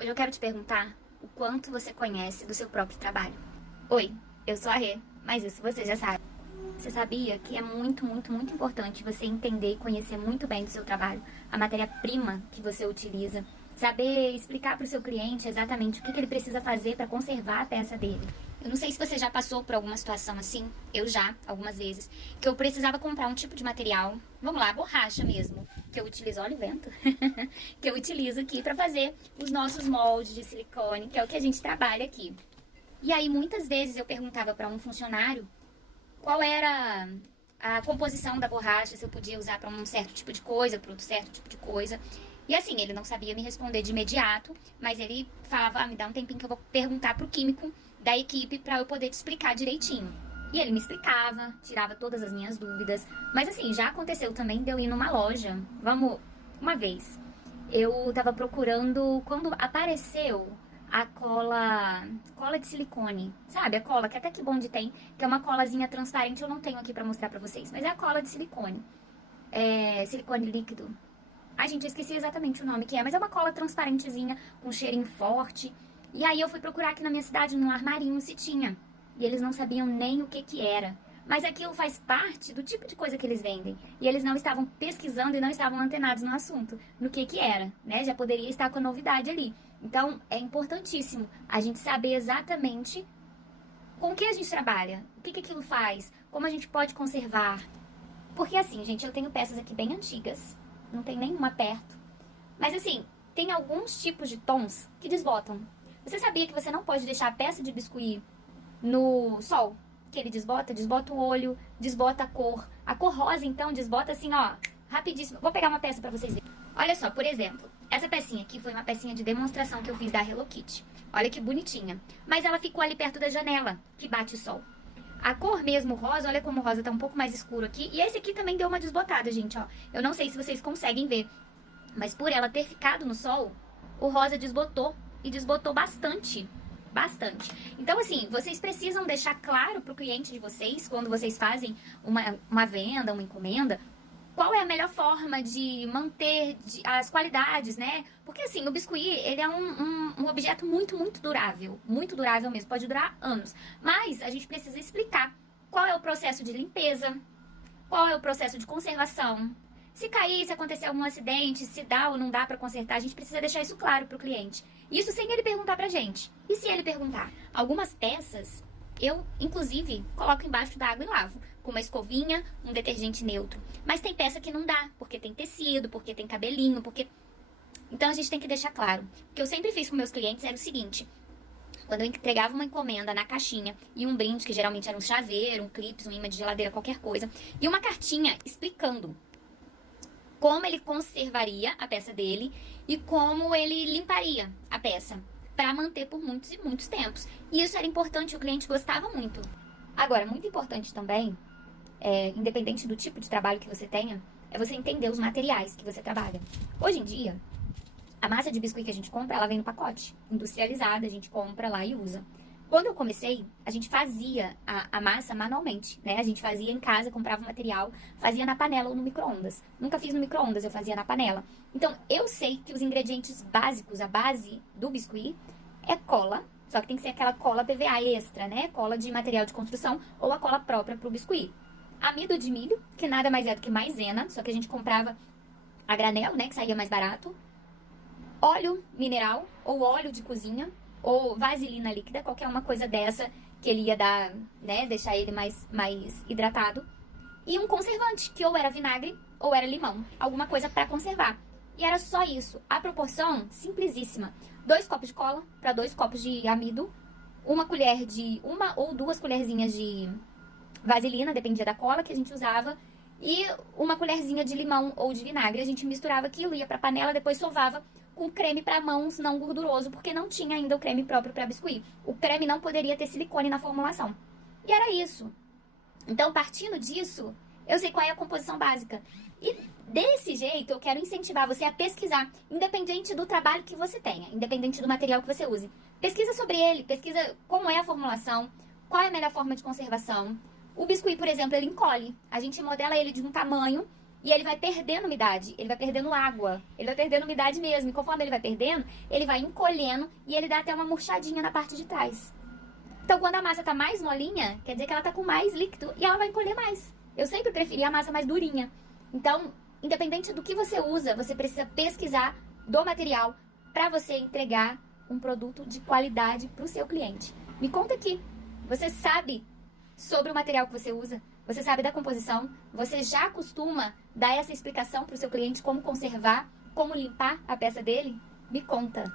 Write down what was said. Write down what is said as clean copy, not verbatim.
Hoje eu quero te perguntar o quanto você conhece do seu próprio trabalho. Oi, eu sou a Rê, mas isso você já sabe. Você sabia que é muito, muito, muito importante você entender e conhecer muito bem do seu trabalho, a matéria-prima que você utiliza, saber explicar para o seu cliente exatamente o que ele precisa fazer para conservar a peça dele. Eu não sei se você já passou por alguma situação assim, eu já, algumas vezes, que eu precisava comprar um tipo de material, vamos lá, borracha mesmo, que eu utilizo, olha o vento, que eu utilizo aqui para fazer os nossos moldes de silicone, que é o que a gente trabalha aqui. E aí muitas vezes eu perguntava para um funcionário qual era a composição da borracha, se eu podia usar para um certo tipo de coisa, para outro certo tipo de coisa. E assim, ele não sabia me responder de imediato, mas ele falava, me dá um tempinho que eu vou perguntar pro químico da equipe para eu poder te explicar direitinho. E ele me explicava, tirava todas as minhas dúvidas. Mas assim, já aconteceu também de eu ir numa loja, uma vez, eu tava procurando, quando apareceu a cola de silicone, sabe? A cola que até que Bond tem, que é uma colazinha transparente, eu não tenho aqui pra mostrar pra vocês, mas é a cola de silicone. É silicone líquido. Ai, gente, eu esqueci exatamente o nome que é, mas é uma cola transparentezinha, com cheirinho forte. E aí eu fui procurar aqui na minha cidade, num armarinho, se tinha. E eles não sabiam nem o que que era. Mas aquilo faz parte do tipo de coisa que eles vendem. E eles não estavam pesquisando e não estavam antenados no assunto, no que era, né? Já poderia estar com a novidade ali. Então, é importantíssimo a gente saber exatamente com o que a gente trabalha, o que aquilo faz, como a gente pode conservar. Porque assim, gente, eu tenho peças aqui bem antigas, não tem nenhuma perto. Mas assim, tem alguns tipos de tons que desbotam. Você sabia que você não pode deixar a peça de biscuit no sol? Que ele desbota o olho, desbota a cor. A cor rosa, então, desbota assim, ó, rapidíssimo. Vou pegar uma peça pra vocês verem. Olha só, por exemplo, essa pecinha aqui foi uma pecinha de demonstração que eu fiz da Hello Kitty. Olha que bonitinha. Mas ela ficou ali perto da janela, que bate o sol. A cor mesmo rosa, olha como o rosa tá um pouco mais escuro aqui. E esse aqui também deu uma desbotada, gente, ó. Eu não sei se vocês conseguem ver, mas por ela ter ficado no sol, o rosa desbotou. E desbotou bastante. Bastante. Então, assim, vocês precisam deixar claro pro cliente de vocês, quando vocês fazem uma venda, uma encomenda, qual é a melhor forma de manter as qualidades, né? Porque assim, o biscuit, ele é um objeto muito, muito durável mesmo, pode durar anos. Mas a gente precisa explicar qual é o processo de limpeza, qual é o processo de conservação. Se cair, se acontecer algum acidente, se dá ou não dá pra consertar, a gente precisa deixar isso claro pro cliente. Isso sem ele perguntar pra gente. E se ele perguntar? Algumas peças, eu, inclusive, coloco embaixo da água e lavo. Com uma escovinha, um detergente neutro. Mas tem peça que não dá, porque tem tecido, porque tem cabelinho, porque... Então a gente tem que deixar claro. O que eu sempre fiz com meus clientes era o seguinte: quando eu entregava uma encomenda na caixinha e um brinde, que geralmente era um chaveiro, um clips, um imã de geladeira, qualquer coisa, e uma cartinha explicando como ele conservaria a peça dele e como ele limparia a peça para manter por muitos e muitos tempos. E isso era importante, o cliente gostava muito. Agora, muito importante também, independente do tipo de trabalho que você tenha, é você entender os materiais que você trabalha. Hoje em dia, a massa de biscuit que a gente compra, ela vem no pacote, industrializada, a gente compra lá e usa. Quando eu comecei, a gente fazia a massa manualmente, né? A gente fazia em casa, comprava o material, fazia na panela ou no micro-ondas. Nunca fiz no micro-ondas, eu fazia na panela. Então, eu sei que os ingredientes básicos, a base do biscuit, é cola, só que tem que ser aquela cola PVA extra, né? Cola de material de construção ou a cola própria pro biscuit. Amido de milho, que nada mais é do que maisena, só que a gente comprava a granel, né? Que saía mais barato. Óleo mineral ou óleo de cozinha, ou vaselina líquida, qualquer uma coisa dessa que ele ia dar, né, deixar ele mais hidratado. E um conservante, que ou era vinagre ou era limão, alguma coisa para conservar. E era só isso. A proporção, simplesíssima. 2 copos de cola para 2 copos de amido, uma ou 2 colherzinhas de vaselina, dependia da cola que a gente usava, e uma colherzinha de limão ou de vinagre. A gente misturava aquilo, ia pra panela, depois sovava com creme para mãos não gorduroso, porque não tinha ainda o creme próprio para biscuit. O creme não poderia ter silicone na formulação. E era isso. Então, partindo disso, eu sei qual é a composição básica. E desse jeito, eu quero incentivar você a pesquisar, independente do trabalho que você tenha, independente do material que você use. Pesquisa sobre ele, pesquisa como é a formulação, qual é a melhor forma de conservação. O biscuit, por exemplo, ele encolhe. A gente modela ele de um tamanho E ele vai perdendo umidade, ele vai perdendo água, ele vai perdendo umidade mesmo. E conforme ele vai perdendo, ele vai encolhendo e ele dá até uma murchadinha na parte de trás. Então, quando a massa tá mais molinha, quer dizer que ela tá com mais líquido e ela vai encolher mais. Eu sempre preferi a massa mais durinha. Então, independente do que você usa, você precisa pesquisar do material para você entregar um produto de qualidade para o seu cliente. Me conta aqui, você sabe sobre o material que você usa? Você sabe da composição? Você já costuma dar essa explicação para o seu cliente como conservar, como limpar a peça dele? Me conta.